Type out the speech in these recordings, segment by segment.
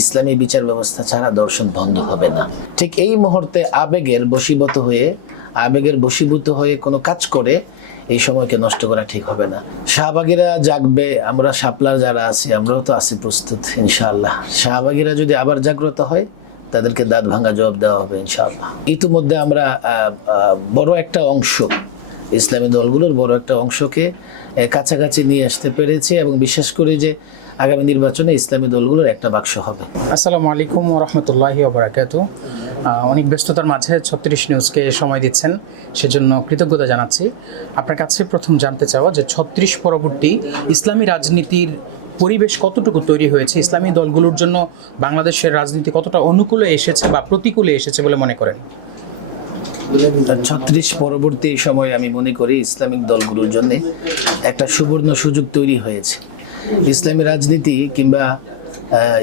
ইসলামী বিচার ব্যবস্থা ছাড়া দর্শন বন্ধ হবে না। ঠিক এই মুহূর্তে আবেগের বশীভূত হয়ে, আবেগের বশীভূত হয়ে কোনো কাজ করে এই সময়কে নষ্ট করা ঠিক হবে না। শাহবাগীরা জাগবে, আমরা শাপলার যারা আছি, আমরাও তো আছি প্রস্তুত, ইনশাআল্লাহ। শাহবাগীরা যদি আবার জাগ্রত হয়, তাদেরকে দাঁত ভাঙা জবাব দেওয়া হবে, ইনশাআল্লাহ। ইতিমধ্যে আমরা বড় একটা অংশ, ইসলামী দলগুলোর বড় একটা অংশকে কাছাকাছি নিয়ে আসতে পেরেছি এবং বিশেষ করে যে আগামী নির্বাচনে ইসলামী দলগুলোর একটা বাক্স হবে। আসসালামু আলাইকুম রহমতুল্লাহি ওবরাকাত অনেক ব্যস্ততার মাঝে ছত্রিশ নিউজকে সময় দিচ্ছেন সেজন্য কৃতজ্ঞতা জানাচ্ছি। আপনার কাছে প্রথম জানতে চাওয়া যে ছত্রিশ পরবর্তী ইসলামী রাজনীতির পরিবেশ কতটুকু তৈরি হয়েছে? ইসলামী দলগুলোর জন্য বাংলাদেশের রাজনীতি কতটা অনুকূলে এসেছে বা প্রতিকূলে এসেছে বলে মনে করেন? ছত্রিশ পরবর্তী সময়ে আমি মনে করি ইসলামিক দলগুলোর জন্য একটা সুবর্ণ সুযোগ তৈরি হয়েছে। ইসলামী রাজনীতি কিংবা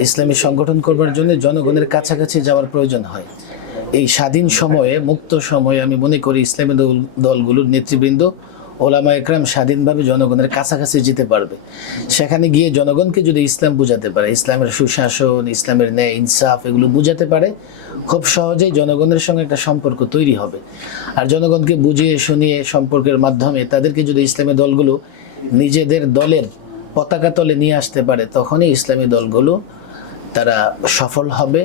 ইসলামী সংগঠন করবার জন্য জনগণের কাছাকাছি যাওয়ার প্রয়োজন হয়। এই স্বাধীন সময়ে, মুক্ত সময়ে আমি মনে করি ইসলামী দল, দলগুলোর নেতৃবৃন্দ, ওলামা একরাম স্বাধীনভাবে জনগণের কাছাকাছি যেতে পারবে। সেখানে গিয়ে জনগণকে যদি ইসলাম বুঝাতে পারে, ইসলামের সুশাসন, ইসলামের ন্যায়, ইনসাফ এগুলো বুঝাতে পারে, খুব সহজেই জনগণের সঙ্গে একটা সম্পর্ক তৈরি হবে। আর জনগণকে বুঝিয়ে, শুনিয়ে সম্পর্কের মাধ্যমে তাদেরকে যদি ইসলামী দলগুলো নিজেদের দলের পতাকা তলে নিয়ে আসতে পারে, তখনই ইসলামী দলগুলো তারা সফল হবে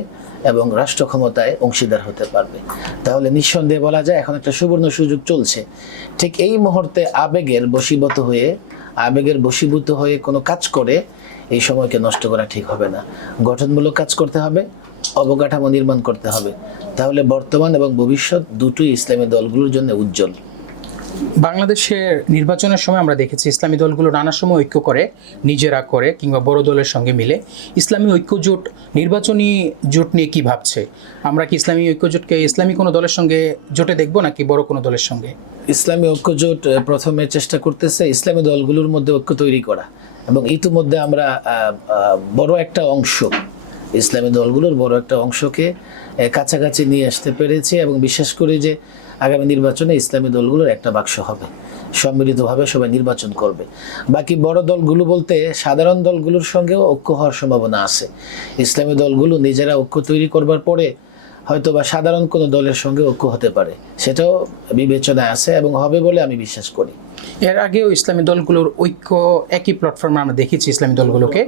এবং রাষ্ট্র ক্ষমতায় অংশীদার হতে পারবে। তাহলে নিঃসন্দেহে বলা যায় এখন একটা সুবর্ণ সুযোগ চলছে। ঠিক এই মুহূর্তে আবেগের বশীভূত হয়ে, আবেগের বশীভূত হয়ে কোনো কাজ করে এই সময়কে নষ্ট করা ঠিক হবে না। গঠনমূলক কাজ করতে হবে, অবকাঠামো নির্মাণ করতে হবে। তাহলে বর্তমান এবং ভবিষ্যৎ দুটোই ইসলামী দলগুলোর জন্য উজ্জ্বল। বাংলাদেশের নির্বাচনের সময় আমরা দেখেছি ইসলামী দলগুলো নানা সময় ঐক্য করে, নিজেরা করে কিংবা বড় দলের সঙ্গে মিলে। ইসলামী ঐক্য জোট নির্বাচনী জোট নিয়ে কি ভাবছে? আমরা কি ইসলামী ঐক্য জোটকে ইসলামী কোনো দলের সঙ্গে জোটে দেখব নাকি বড় কোনো দলের সঙ্গে? ইসলামী ঐক্য জোট প্রথমে চেষ্টা করতেছে ইসলামী দলগুলোর মধ্যে ঐক্য তৈরি করা এবং ইতিমধ্যে আমরা বড় একটা অংশ ইসলামী দলগুলোর বড় একটা অংশকে কাছাকাছি নিয়ে আসতে পেরেছে এবং বিশ্বাস করি যে আগামী নির্বাচনে ইসলামী দলগুলোর একটা বাক্স হবে। সম্মিলিতভাবে সবাই নির্বাচন করবে। বাকি বড় দলগুলো বলতে সাধারণ দলগুলোর সঙ্গেও ঐক্য হওয়ার সম্ভাবনা আছে। ইসলামী দলগুলো নিজেরা ঐক্য তৈরি করবার পরে হয়তো বা সাধারণ কোনো দলের সঙ্গে ঐক্য হতে পারে। সেটাও বিবেচনায় আছে এবং হবে বলে আমি বিশ্বাস করি। এর আগেও ইসলামী দলগুলোর ঐক্য একই প্ল্যাটফর্মে আমরা দেখেছি ইসলামী দলগুলোকে।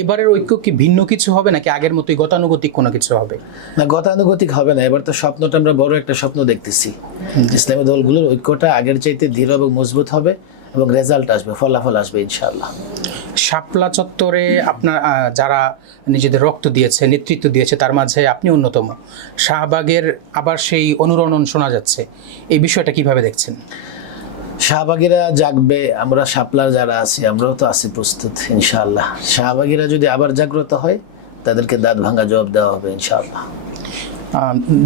এবারের ঐক্য কি ভিন্ন কিছু হবে নাকি আগের মতোই গতানুগতিক কোনো কিছু হবে? না গতানুগতিক হবে না। এবার তো স্বপ্নটা আমরা বড় একটা স্বপ্ন দেখতেছি। ইসলামী দলগুলোর ঐক্যটা আগের চাইতে দৃঢ় এবং মজবুত হবে এবং রেজাল্ট আসবে ফলাফল আসবে ইনশাআল্লাহ। শাপলা চত্বরে আপনার যারা নিজেদের রক্ত দিয়েছে নেতৃত্ব দিয়েছে তার মাঝে আপনি অন্যতম। শাহবাগের আবার সেই অনুরণন শোনা যাচ্ছে। এই বিষয়টা কীভাবে দেখছেন? শাহবাগীরা জাগবে আমরা শাপলার যারা আছি আমরাও তো আছি প্রস্তুত ইনশাআল্লাহ। শাহবাগীরা যদি আবার জাগ্রত হয় তাদেরকে দাঁত ভাঙা জবাব দেওয়া হবে ইনশাআল্লাহ।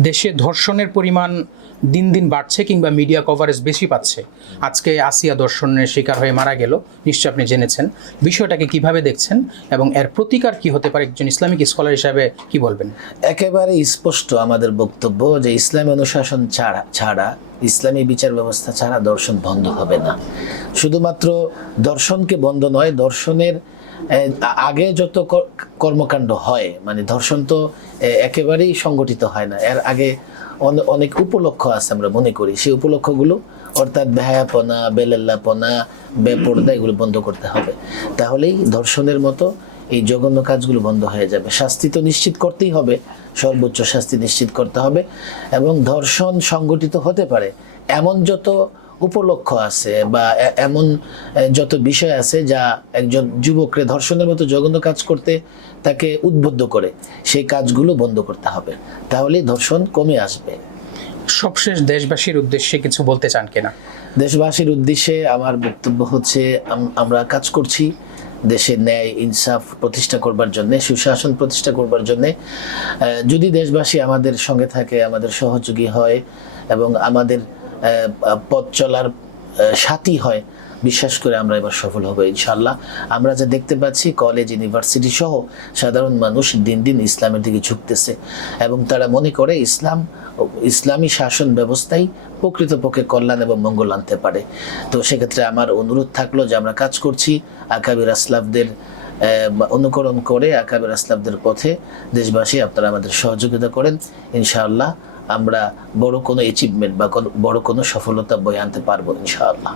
দেশে ধর্ষণের পরিমাণ দিন দিন বাড়ছে কিংবা মিডিয়া কভারেজ বেশি পাচ্ছে। আজকে আসিয়া দর্শনের শিকার হয়ে মারা গেল নিশ্চয় আপনি জেনেছেন। বিষয়টাকে কীভাবে দেখছেন এবং এর প্রতিকার কি হতে পারে একজন ইসলামিক স্কলার হিসাবে কি বলবেন? একেবারে স্পষ্ট আমাদের বক্তব্য যে ইসলামী অনুশাসন ছাড়া ছাড়া, ইসলামী বিচার ব্যবস্থা ছাড়া দর্শন বন্ধ হবে না। শুধুমাত্র দর্শনকে বন্ধ নয়, দর্শনের আগে যত কর্মকাণ্ড হয় মানে ধর্ষণ তো একেবারেই সংগঠিত হয় না। এর আগে অনেক উপলক্ষ আছে আমরা মনে করি। সেই উপলক্ষগুলো, অর্থাৎ বেহায়াপনা বেলাল্লাপনা, বেপর্দা, এগুলো বন্ধ করতে হবে। তাহলেই ধর্ষণের মতো এই জঘন্য কাজগুলো বন্ধ হয়ে যাবে। শাস্তি তো নিশ্চিত করতেই হবে। সর্বোচ্চ শাস্তি নিশ্চিত করতে হবে। এবং ধর্ষণ সংগঠিত হতে পারে। এমন যত উপলক্ষ আছে বা এমন যত বিষয় আছে যা একজন যুবকরে ধর্ষণের মতো জঘন্য কাজ করতে তাকে উদ্বুদ্ধ করে সেই কাজগুলো বন্ধ করতে হবে। তাহলেই ধর্ষণ কমে আসবে। সবশেষ দেশবাসীর উদ্দেশ্যে কিছু বলতে চান কিনা? দেশবাসীর উদ্দেশ্যে আমার বক্তব্য হচ্ছে আমরা কাজ করছি দেশে ন্যায় ইনসাফ প্রতিষ্ঠা করবার জন্য সুশাসন প্রতিষ্ঠা করবার জন্য। যদি দেশবাসী আমাদের সঙ্গে থাকে আমাদের সহযোগী হয় এবং আমাদের পথ চলার সাথী হয়। বিশ্বাস করে আমরা এবার সফল হব ইনশাল্লাহ আমরা যা দেখতে পাচ্ছি কলেজ ইউনিভার্সিটি সহ সাধারণ মানুষ দিন দিন ইসলামের দিকে ঝুঁকতেছে এবং তারা মনে করে ইসলাম, ইসলামী শাসন ব্যবস্থাই প্রকৃতপক্ষে কল্যাণ এবং মঙ্গল আনতে পারে। তো সেক্ষেত্রে আমার অনুরোধ থাকল যে আমরা কাজ করছি আকাবির আসলাফদের অনুকরণ করে আকাবের আসলাফদের পথে দেশবাসী আপনারা আমাদের সহযোগিতা করেন, ইনশাআল্লাহ। আমরা বড় কোনো অ্যাচিভমেন্ট বা বড় কোনো সফলতা বয়ে আনতে পারব ইনশাআল্লাহ।